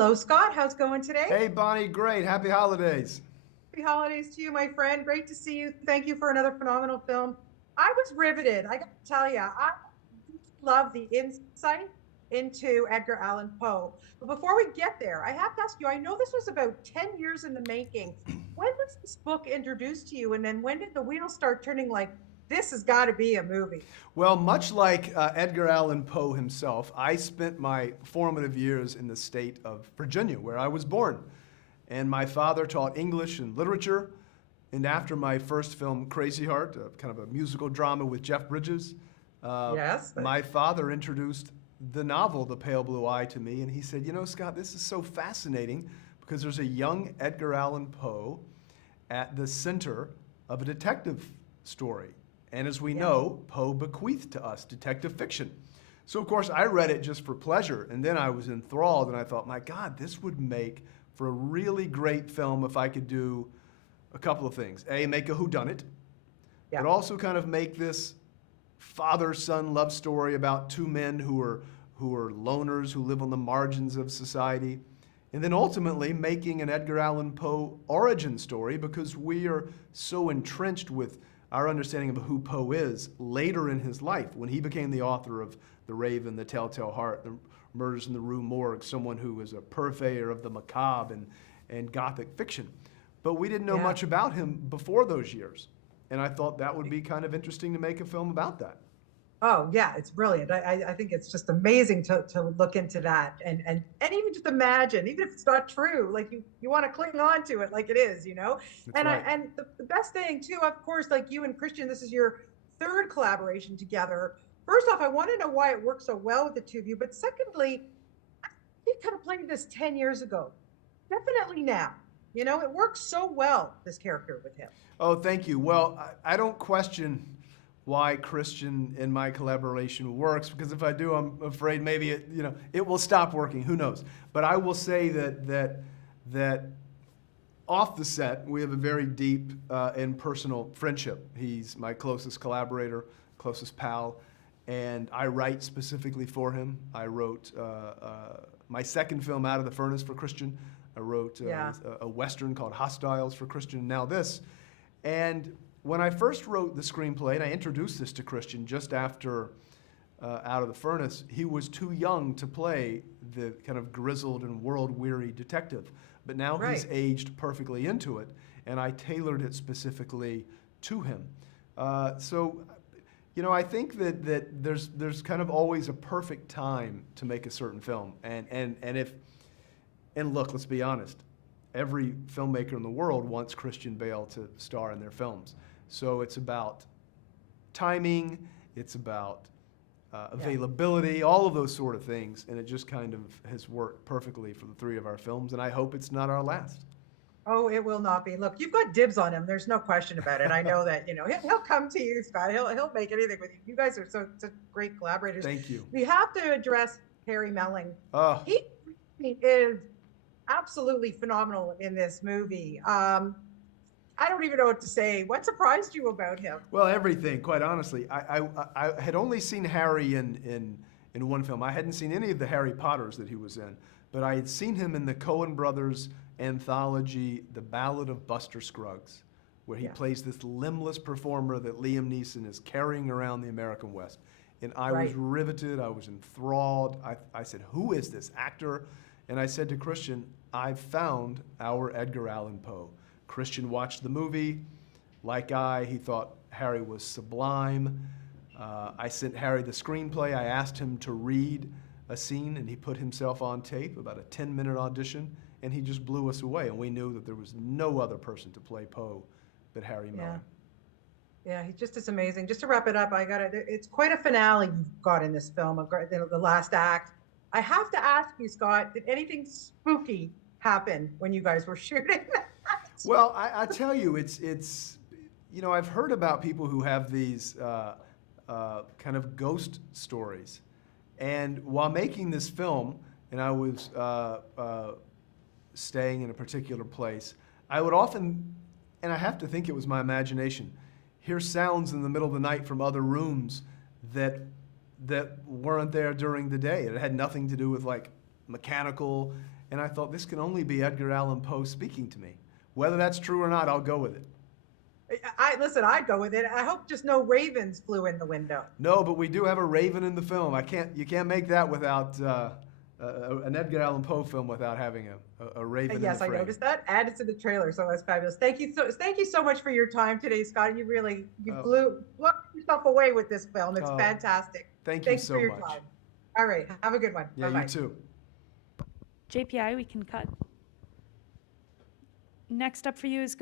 Hello, Scott. How's it going today? Hey, Bonnie, great. Happy holidays. Happy holidays to you, my friend. Great to see you. Thank you for another phenomenal film. I was riveted. I got to tell you, I love the insight into Edgar Allan Poe. But before we get there, I have to ask you, I know this was about 10 years in the making. When was this book introduced to you? And then when did the wheels start turning like, this has got to be a movie? Well, much like Edgar Allan Poe himself, I spent my formative years in the state of Virginia, where I was born. And my father taught English and literature. And after my first film, Crazy Heart, kind of a musical drama with Jeff Bridges, Yes. my father introduced the novel The Pale Blue Eye to me. And he said, you know, Scott, this is so fascinating because there's a young Edgar Allan Poe at the center of a detective story. And as we know, Poe bequeathed to us detective fiction. So, of course, I read it just for pleasure, and then I was enthralled, and I thought, my God, this would make for a really great film if I could do a couple of things. A, make a whodunit, Yeah. but also kind of make this father-son love story about two men who are loners, who live on the margins of society. And then ultimately making an Edgar Allan Poe origin story because we are so entrenched with our understanding of who Poe is later in his life when he became the author of The Raven, The Telltale Heart, The Murders in the Rue Morgue, someone who was a purveyor of the macabre and Gothic fiction. But we didn't know Yeah. much about him before those years. And I thought that would be kind of interesting to make a film about that. Oh yeah, it's brilliant. I think it's just amazing to look into that and even just imagine, even if it's not true, like you want to cling on to it like it is, you know. That's And I right. and the best thing too, of course, like you and Christian, this is your third collaboration together. First off, I want to know why it works so well with the two of you. But secondly, he could have played this 10 years ago. Definitely now. You know, it works so well, this character with him. Oh, thank you. Well, I don't question why Christian in my collaboration works because if I do, I'm afraid maybe it will stop working. Who knows? But I will say that off the set we have a very deep and personal friendship. He's my closest collaborator, closest pal, and I write specifically for him. I wrote my second film, Out of the Furnace, for Christian. I wrote Yeah. a Western called Hostiles for Christian. Now this, and when I first wrote the screenplay, and I introduced this to Christian just after Out of the Furnace, he was too young to play the kind of grizzled and world-weary detective. But now he's Right. aged perfectly into it, and I tailored it specifically to him. So, you know, I think that there's kind of always a perfect time to make a certain film, and look, let's be honest. Every filmmaker in the world wants Christian Bale to star in their films. So it's about timing, it's about availability, all of those sort of things, and it just kind of has worked perfectly for the three of our films, and I hope it's not our last. Oh, it will not be. Look, you've got dibs on him. There's no question about it. I know that, you know, he'll come to you, Scott. He'll make anything with you. You guys are such great collaborators. Thank you. We have to address Harry Melling. Oh, He is absolutely phenomenal in this movie. I don't even know what to say. What surprised you about him? well, everything, quite honestly. I had only seen Harry in one film. I hadn't seen any of the Harry Potters that he was in, but I had seen him in the Coen Brothers anthology, The Ballad of Buster Scruggs, where he Yeah. plays this limbless performer that Liam Neeson is carrying around the American West. And I was Right. riveted, I was enthralled. I said, who is this actor? And I said to Christian, I've found our Edgar Allan Poe. Christian watched the movie. Like he thought Harry was sublime. I sent Harry the screenplay. I asked him to read a scene, and he put himself on tape, about a 10-minute audition, and he just blew us away. And we knew that there was no other person to play Poe but Harry Yeah. Melling. Yeah, he just is amazing. Just to wrap it up, I got it. It's quite a finale you've got in this film, the last act. I have to ask you, Scott, did anything spooky happen when you guys were shooting that? Well, I tell you, it's you know, I've heard about people who have these kind of ghost stories, and while making this film, and I was staying in a particular place, I would often, and I have to think it was my imagination, hear sounds in the middle of the night from other rooms that weren't there during the day. It had nothing to do with like mechanical and I thought this can only be Edgar Allan Poe speaking to me. Whether that's true or not, I'll go with it. Listen, I'd go with it. I hope just no ravens flew in the window. No, but we do have a raven in the film. You can't make that without an Edgar Allan Poe film without having a raven in the Yes, I frame. noticed that. Added to the trailer, so that's fabulous. Thank you so much for your time today, Scott. You blew yourself away with this film. It's fantastic. Thank you Thanks so for your much. time. All right, have a good one. Yeah, Bye-bye. you too. JPI, we can cut. Next up for you is